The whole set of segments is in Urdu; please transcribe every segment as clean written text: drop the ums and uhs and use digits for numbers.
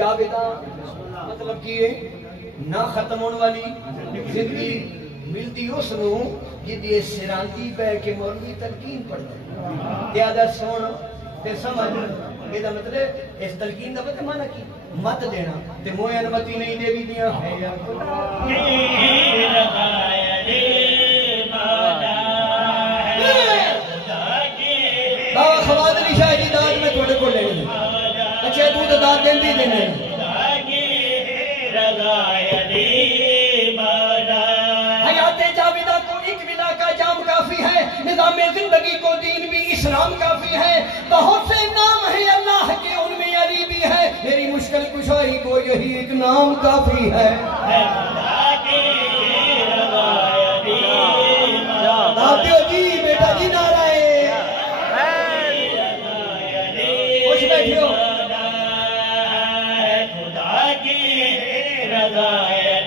جاویدہ مطلب کی ہے نہ ختم ہونے والی زندگی ملتی اس نو جدی سرانتی بے کے مولوی تلقین پڑھتا زیادہ سن تے سمجھ یہ مطلب اس تلقین کا پتہ مانا کی مت دینا تے موئے انمتی نہیں دے بھی دیا ہے یا بابا خوادری شاہ جی داد میں تھوڑے کو لینی اچھے تو داد دین دی دینے حیات جاویدہ کو ایک بلا کا جام کافی ہے نظام زندگی کو دین بھی اسلام کافی ہے بہت سے نام ہیں اللہ کے ان میں علی بھی ہے میری مشکل کشائی کو یہی ایک نام کافی ہے دادیو جی بیٹا جی نعرائے خوش بیٹھیو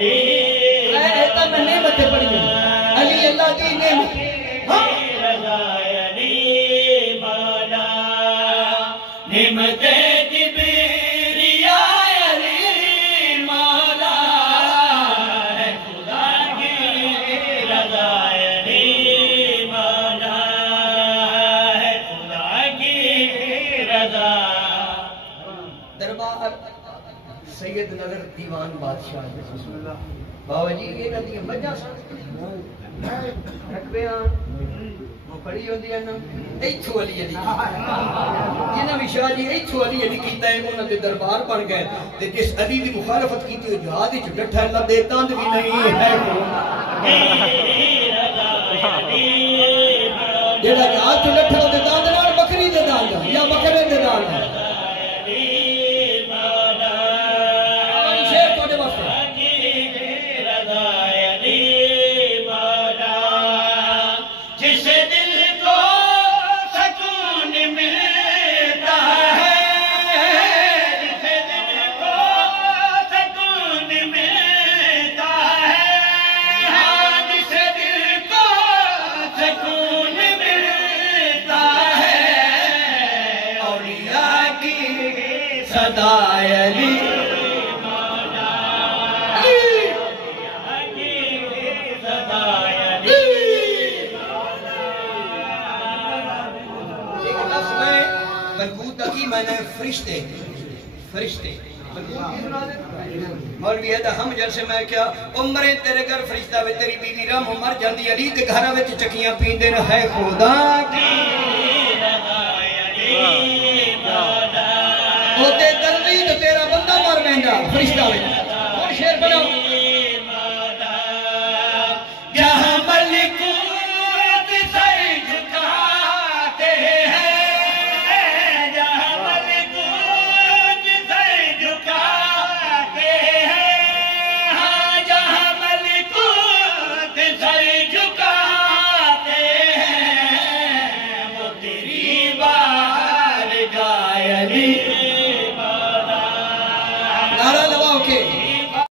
ایتا میں نعمتیں پڑھی ہیں علی اللہ دی نعمت سید نظر دیوان بادشاہ بابا جی یہ نہ دیا مجھا سن رکھوے آن پڑھی ہو دیا نا ایتھو علی علی یہ نا وشاہ جی ایتھو علی علی کیتا ہے انہوں نے دربار بن گئے تے جس علی دی مخالفت کیتی ہو جہادی چو ڈٹھا اللہ دے تاند بھی نہیں ہے جیڑا جہاد چو ڈٹھا ہو دے تاند نال بکری دے تاند یا بکرے دے تاند فرشتے مولوی ہے ہم جیسے میں کیا عمریں تیرے گھر فرشتہ وے تیری بیوی رام مر جاندی علی تے گھرہ وے چکیاں پیندے نہ ہے خدا کی ہوتے دروی تو تیرا بندہ مر مہنگا فرشتہ وے اور شیر بناؤ